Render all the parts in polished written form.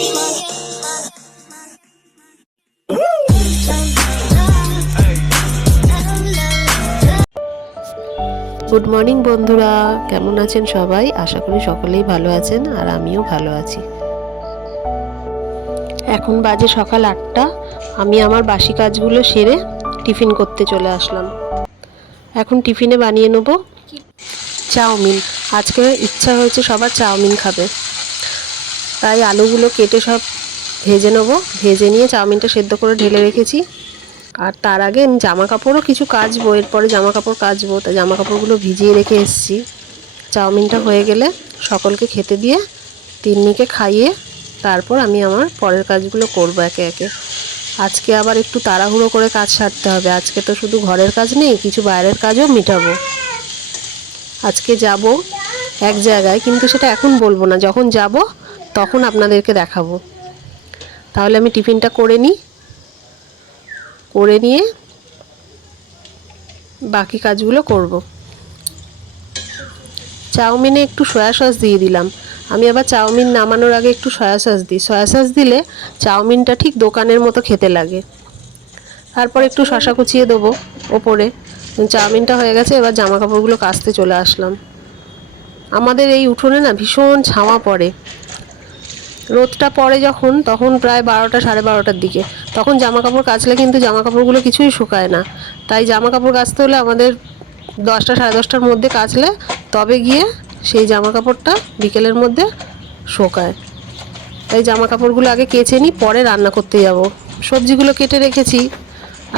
Good morning বন্ধুরা, কেমন আছেন সবাই? আশা করি সকলেই ভালো আছেন আর আমিও ভালো আছি। এখন বাজে সকাল 8টা। আমি আমার বাসি কাজগুলো সেরে টিফিন করতে চলে আসলাম। এখন টিফিনে বানিয়ে নেব চাউমিন। আজকে ইচ্ছা হয়েছে সবার চাউমিন খাবে, তাই আলুগুলো কেটে সব ভেজে নেব। ভেজে নিয়ে চাউমিনটা সেদ্ধ করে ঢেলে রেখেছি। আর তার আগে আমি জামা কাপড়ও কিছু কাচবো, এরপরে জামা কাপড় কাচবো, তাই জামা কাপড়গুলো ভিজিয়ে রেখে এসেছি। চাউমিনটা হয়ে গেলে সকলকে খেতে দিয়ে তিন্নিকে খাইয়ে তারপর আমি আমার পরের কাজগুলো করব একে একে। আজকে আবার একটু তাড়াহুড়ো করে কাজ সারতে হবে। আজকে তো শুধু ঘরের কাজ নেই, কিছু বাইরের কাজও মেটাবো। আজকে যাব এক জায়গায়, কিন্তু সেটা এখন বলবো না, যখন যাব তখন আপনাদেরকে দেখাবো। তাহলে আমি টিফিনটা করে নিই, করে নিয়ে বাকি কাজগুলো করব। চাউমিনে একটু সয়া সস দিয়ে দিলাম। আমি আবার চাউমিন নামানোর আগে একটু সয়া সস দিই। সয়া সস দিলে চাউমিনটা ঠিক দোকানের মতো খেতে লাগে। তারপর একটু শসা কুচিয়ে দেবো ওপরে। চাউমিনটা হয়ে গেছে, এবার জামা কাপড়গুলো কাচতে চলে আসলাম। আমাদের এই উঠোনে না ভীষণ ছাওয়া পড়ে। রোদটা পড়ে যখন, তখন প্রায় 12টা সাড়ে 12টার দিকে, তখন জামা কাপড় কাচলে কিন্তু জামা কাপড়গুলো কিছুই শুকায় না। তাই জামা কাপড় কাচতে হলে আমাদের 10টা সাড়ে 10টার মধ্যে কাচলে তবে গিয়ে সেই জামা কাপড়টা বিকেলের মধ্যে শোকায়। তাই জামা কাপড়গুলো আগে কেচে নিই, পরে রান্না করতে যাব। সবজিগুলো কেটে রেখেছি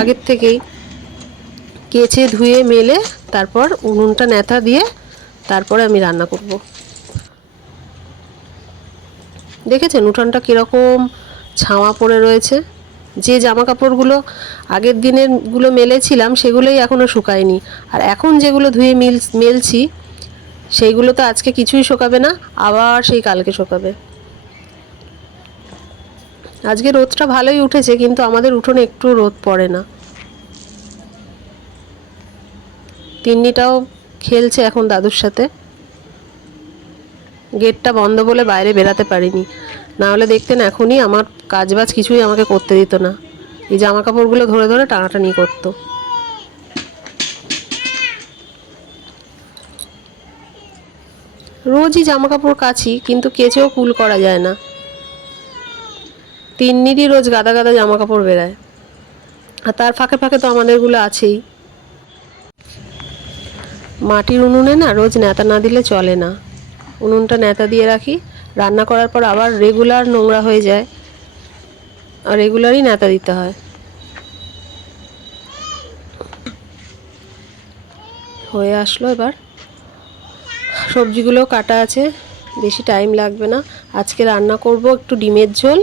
আগের থেকেই, কেচে ধুয়ে মেলে তারপর উনুনটা নেতা দিয়ে তারপরে আমি রান্না করব। দেখেছেন উঠোনটা কীরকম ছাওয়া পড়ে রয়েছে। যে জামা কাপড়গুলো আগের দিনেরগুলো মেলেছিলাম সেগুলোই এখনও শুকায়নি, আর এখন যেগুলো ধুয়ে মেলছি সেইগুলো তো আজকে কিছুই শোকাবে না, আবার সেই কালকে শোকাবে। আজকে রোদটা ভালোই উঠেছে, কিন্তু আমাদের উঠোনে একটু রোদ পড়ে না। তিন্নিটাও খেলছে এখন দাদুর সাথে। গেটটা বন্ধ বলে বাইরে বেরাতে পারিনি, না হলে দেখতেন এখনই আমার কাজবাজ কিছুই আমাকে করতে দিত না। এই জামা কাপড়গুলো ধরে ধরে টানাটানি করতো। রোজই জামা কাপড় কাচি, কিন্তু কেচেও কুল করা যায় না। তিন্নিরই রোজ গাদা গাদা জামা কাপড় বেরায়, আর তার ফাঁকে ফাঁকে তো আমাদেরগুলো আছেই। মাটির উনুনে না রোজ নেতা না দিলে চলে না। উনুনটা নেতা দিয়ে রাখি, রান্না করার পর আবার রেগুলার নোংরা হয়ে যায়, আর রেগুলারই নেতা দিতে হয়। হয়ে আসলো, এবার সবজিগুলো কাটা আছে, বেশি টাইম লাগবে না। আজকে রান্না করব একটু ডিমের ঝোল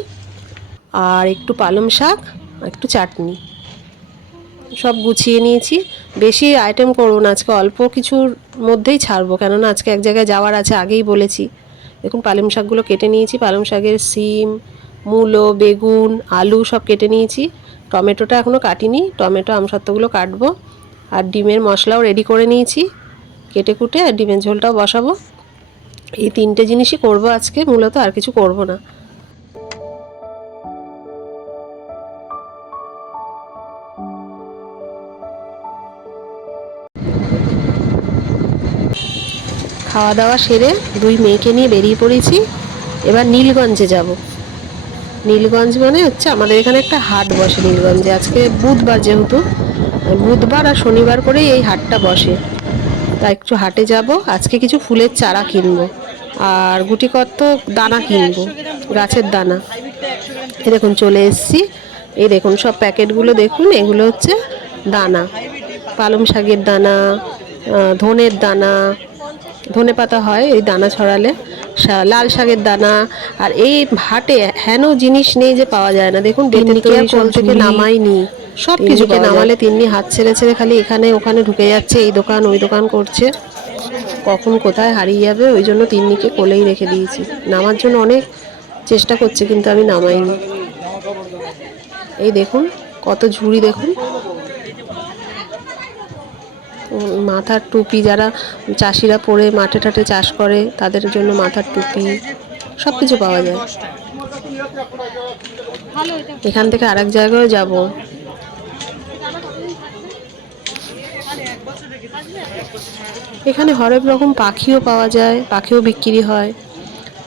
আর একটু পালং শাক আর একটু চাটনি। সব গুছিয়ে নিয়েছি, বেশি আইটেম করব না আজকে, অল্প কিছুর মধ্যেই ছাড়বো, কেননা আজকে এক জায়গায় যাওয়ার আছে, আগেই বলেছি। দেখুন পালং শাকগুলো কেটে নিয়েছি, পালং শাকের সিম, মূলো, বেগুন, আলু সব কেটে নিয়েছি। টমেটোটা এখনও কাটিনি, টমেটো আমসত্ত্বগুলো কাটবো। আর ডিমের মশলাও রেডি করে নিয়েছি, কেটে কুটে আর ডিমের ঝোলটাও বসাবো। এই 3টে জিনিসই করব আজকে, মূলত আর কিছু করব না। খাওয়া দাওয়া সেরে 2 মেয়েকে নিয়ে বেরিয়ে পড়েছি। এবার নীলগঞ্জে যাব। নীলগঞ্জ মানে হচ্ছে আমাদের এখানে একটা হাট বসে নীলগঞ্জে। আজকে বুধবার, যেহেতু বুধবার আর শনিবার করেই এই হাটটা বসে, তাই একটু হাটে যাব। আজকে কিছু ফুলের চারা কিনবো আর গুটিকত দানা কিনবো, গাছের দানা। এই দেখুন চলে এসেছি। এই দেখুন সব প্যাকেটগুলো দেখুন, এগুলো হচ্ছে দানা, পালং শাকের দানা, ধনের দানা, ধনে পাতা হয় এই দানা ছড়ালে, লাল শাকের দানা। আর এই হাটে হেন জিনিস নেই যে পাওয়া যায় না। দেখুন তিন্নিকে আর কোল থেকে নামাইনি, সব কিছুকে নামালে তিন্নি হাত ছেড়ে ছেড়ে খালি এখানে ওখানে ঢুকে যাচ্ছে, এই দোকান ওই দোকান করছে, কখন কোথায় হারিয়ে যাবে। ওই জন্য তিন্নিকে কোলেই রেখে দিয়েছি। নামার জন্য অনেক চেষ্টা করছে, কিন্তু আমি নামাইনি। এই দেখুন কত ঝুড়ি, দেখুন মাথার টুপি, যারা চাষিরা পরে মাঠে টাঠে চাষ করে তাদের জন্য মাথার টুপি, সব কিছু পাওয়া যায়। এখান থেকে আরেক জায়গায় যাব। এখানে হরেক রকম পাখিও পাওয়া যায়, পাখিও বিক্রি হয়,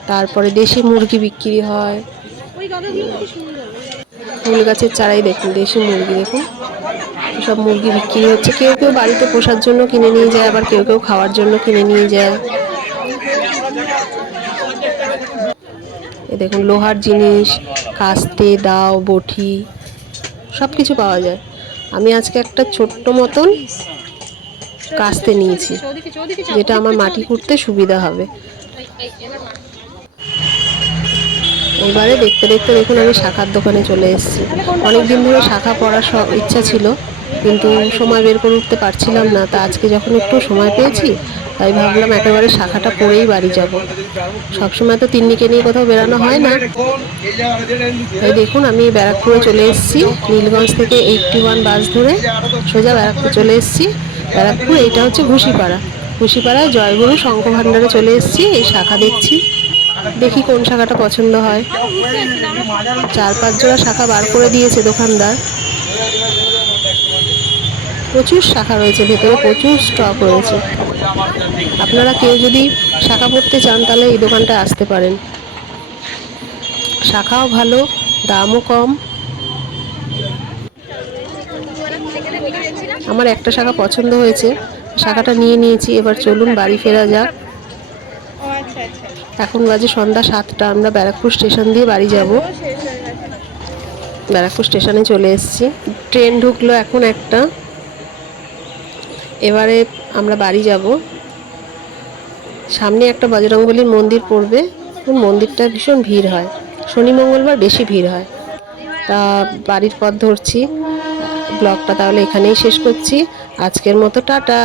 তারপরে দেশি মুরগি বিক্রি হয়। ফুল গাছের চারাই দেখুন, দেশি মুরগি দেখুন, সব মুরগি বিক্রি হচ্ছে। কেউ কেউ বাড়িতে পোষার জন্য কিনে নিয়ে যায়, আবার কেউ কেউ খাওয়ার জন্য কিনে নিয়ে যায়। এ দেখুন লোহার জিনিস, কাস্তে, দাও, বটি সব কিছু পাওয়া যায়। আমি আজকে একটা ছোট্ট মতন কাস্তে নিয়েছি, যেটা আমার মাটি খুঁড়তে সুবিধা হবে। এবারে দেখতে দেখতে দেখুন আমি শাখার দোকানে চলে এসেছি। অনেকদিন ধরে শাখা পড়ার ইচ্ছা ছিল, কিন্তু সময় বের করে উঠতে পারছিলাম না। তা আজকে যখন একটু সময় পেয়েছি, তাই ভাবলাম একেবারে শাখাটা পড়েই বাড়ি যাব। সবসময় তো তিন্নিকে নিয়ে কোথাও বেরানো হয় না। তাই দেখুন আমি ব্যারাকপুরে চলে এসেছি। নীলগঞ্জ থেকে 81 বাস ধরে সোজা ব্যারাকপুর চলে এসেছি। ব্যারাকপুর এইটা হচ্ছে ঘুষিপাড়া। ঘুষিপাড়ায় জয়গুরু শঙ্খ ভাণ্ডারে চলে এসেছি। এই শাখা দেখছি, দেখি কোন শাখাটা পছন্দ হয়। 4-5 জোড়া শাখা বার করে দিয়েছে দোকানদার। প্রচুর শাখা রয়েছে ভেতরে, প্রচুর স্টক রয়েছে। আপনারা কেউ যদি শাখা পড়তে চান তাহলে এই দোকানটায় আসতে পারেন। শাখাও ভালো, দামও কম। আমার একটা শাখা পছন্দ হয়েছে, শাখাটা নিয়ে নিয়েছি। এবার চলুন বাড়ি ফেরা যাক। এখন বাজে সন্ধ্যা 7টা। আমরা ব্যারাকপুর স্টেশন দিয়ে বাড়ি যাব। ব্যারাকপুর স্টেশনে চলে এসেছি। ট্রেন ঢুকলো এখন একটা। এবারে আমরা বাড়ি যাব। সামনে একটা বজরংবলীর মন্দির পড়বে। মন্দিরটা ভীষণ ভিড় হয়, শনি মঙ্গলবার বেশি ভিড় হয়। তা বাড়ির পথ ধরছি। ব্লগটা তাহলে এখানেই শেষ করছি। আজকের মতো টাটা।